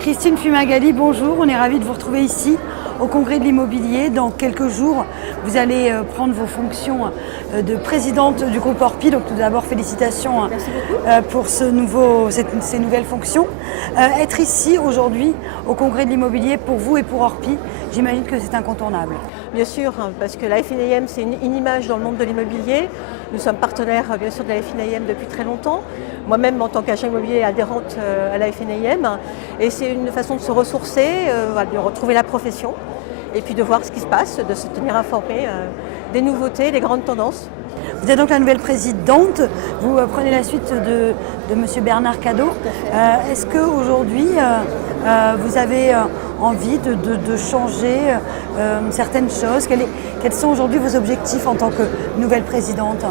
Christine Fumagalli, bonjour, on est ravis de vous retrouver ici au Congrès de l'Immobilier. Dans quelques jours, vous allez prendre vos fonctions de présidente du groupe Orpi. Donc tout d'abord, félicitations pour ces nouvelles fonctions. Être ici aujourd'hui au Congrès de l'Immobilier pour vous et pour Orpi, j'imagine que c'est incontournable. Bien sûr, parce que la FNIM, c'est une image dans le monde de l'immobilier. Nous sommes partenaires, bien sûr, de la FNIM depuis très longtemps. Moi-même, en tant qu'agent immobilier, adhérente à la FNIM. Et c'est une façon de se ressourcer, de retrouver la profession et puis de voir ce qui se passe, de se tenir informé des nouveautés, des grandes tendances. Vous êtes donc la nouvelle présidente, vous prenez la suite de M. Bernard Cadot. Est-ce qu'aujourd'hui, vous avez envie de changer certaines choses? Quels sont aujourd'hui vos objectifs en tant que nouvelle présidente?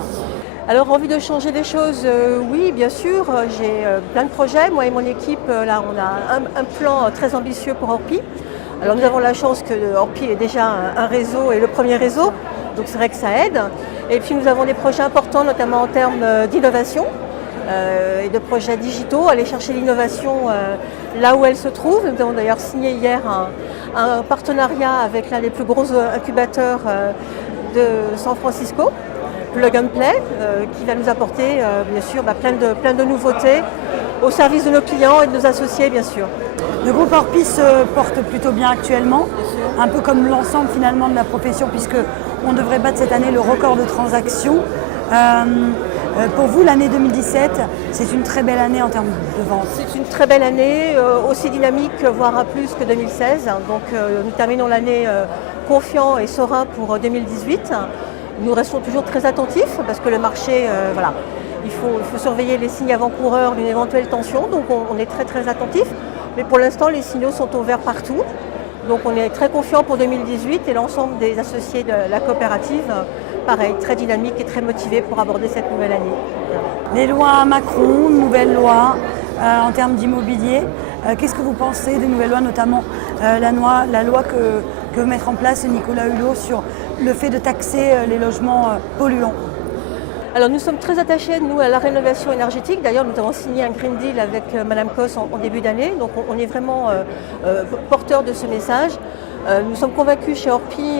Alors, envie de changer des choses, oui, bien sûr. J'ai plein de projets. Moi et mon équipe, là, on a un plan très ambitieux pour Orpi. Alors, nous avons la chance que Orpi est déjà un réseau et le premier réseau. Donc, c'est vrai que ça aide. Et puis, nous avons des projets importants, notamment en termes d'innovation et de projets digitaux. Aller chercher l'innovation là où elle se trouve. Nous avons d'ailleurs signé hier un partenariat avec l'un des plus gros incubateurs de San Francisco, Plug and Play, qui va nous apporter bien sûr plein de nouveautés au service de nos clients et de nos associés, bien sûr. Le groupe Orpi se porte plutôt bien actuellement, un peu comme l'ensemble finalement de la profession, puisque on devrait battre cette année le record de transactions. Pour vous, l'année 2017, c'est une très belle année en termes de vente. C'est une très belle année, aussi dynamique, voire à plus que 2016. Donc nous terminons l'année confiants et sereins pour 2018. Nous restons toujours très attentifs parce que le marché, il faut surveiller les signes avant-coureurs d'une éventuelle tension. Donc on est très attentifs. Mais pour l'instant, les signaux sont ouverts partout. Donc on est très confiants pour 2018 et l'ensemble des associés de la coopérative, pareil, très dynamique et très motivés pour aborder cette nouvelle année. Les lois Macron, nouvelles lois en termes d'immobilier, qu'est-ce que vous pensez des nouvelles lois, notamment la loi que veut mettre en place Nicolas Hulot sur le fait de taxer les logements polluants? Alors nous sommes très attachés, nous, à la rénovation énergétique. D'ailleurs, nous avons signé un Green Deal avec Madame Cos en début d'année. Donc on est vraiment porteurs de ce message. Nous sommes convaincus chez Orpi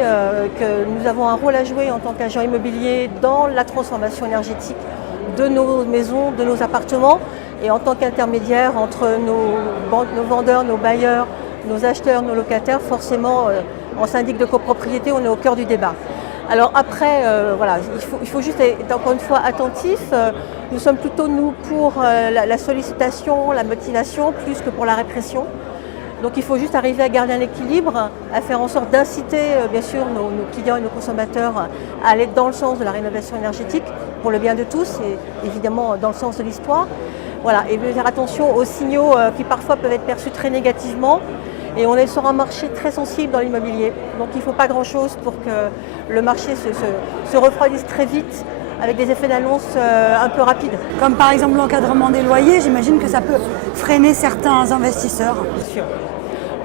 que nous avons un rôle à jouer en tant qu'agent immobilier dans la transformation énergétique de nos maisons, de nos appartements. Et en tant qu'intermédiaire entre nos vendeurs, nos bailleurs, nos acheteurs, nos locataires, forcément, en syndic de copropriété, on est au cœur du débat. Alors après, il faut juste être encore une fois attentif. Nous sommes plutôt, nous, pour la sollicitation, la motivation, plus que pour la répression. Donc il faut juste arriver à garder un équilibre, à faire en sorte d'inciter, bien sûr, nos clients et nos consommateurs à aller dans le sens de la rénovation énergétique, pour le bien de tous et évidemment dans le sens de l'histoire. Voilà, et faire attention aux signaux qui parfois peuvent être perçus très négativement. Et on est sur un marché très sensible dans l'immobilier. Donc il ne faut pas grand-chose pour que le marché se refroidisse très vite avec des effets d'annonce un peu rapides. Comme par exemple l'encadrement des loyers, j'imagine que ça peut freiner certains investisseurs. Bien sûr.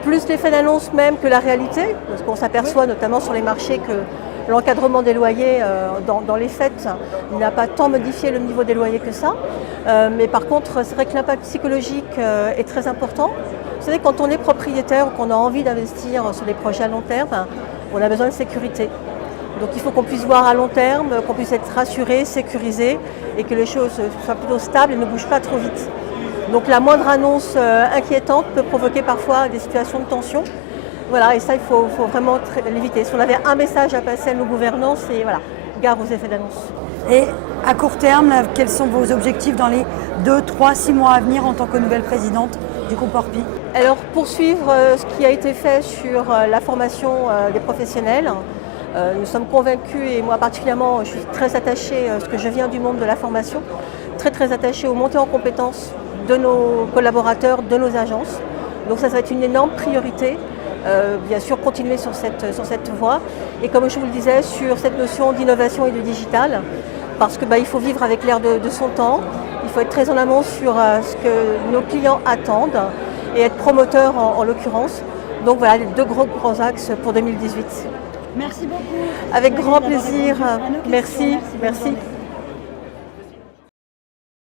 Plus l'effet d'annonce même que la réalité, parce qu'on s'aperçoit notamment sur les marchés que l'encadrement des loyers, dans les faits, n'a pas tant modifié le niveau des loyers que ça. Mais par contre, c'est vrai que l'impact psychologique est très important. Vous savez, quand on est propriétaire ou qu'on a envie d'investir sur des projets à long terme, on a besoin de sécurité. Donc il faut qu'on puisse voir à long terme, qu'on puisse être rassuré, sécurisé et que les choses soient plutôt stables et ne bougent pas trop vite. Donc la moindre annonce inquiétante peut provoquer parfois des situations de tension. Voilà, et ça, il faut vraiment l'éviter. Si on avait un message à passer à nos gouvernants, c'est gare aux effets d'annonce. Et à court terme, là, quels sont vos objectifs dans les 2, 3, 6 mois à venir en tant que nouvelle présidente du groupe Orpi? Alors poursuivre ce qui a été fait sur la formation des professionnels. Nous sommes convaincus, et moi particulièrement, je suis très attachée, parce que je viens du monde de la formation, très attachée aux montées en compétences de nos collaborateurs, de nos agences. Donc ça va être une énorme priorité. Bien sûr, continuer sur cette voie. Et comme je vous le disais, sur cette notion d'innovation et de digital, parce qu'il faut vivre avec l'air de son temps. Il faut être très en amont sur ce que nos clients attendent et être promoteur en l'occurrence. Donc voilà, les deux grands axes pour 2018. Merci beaucoup. Avec grand plaisir. Merci.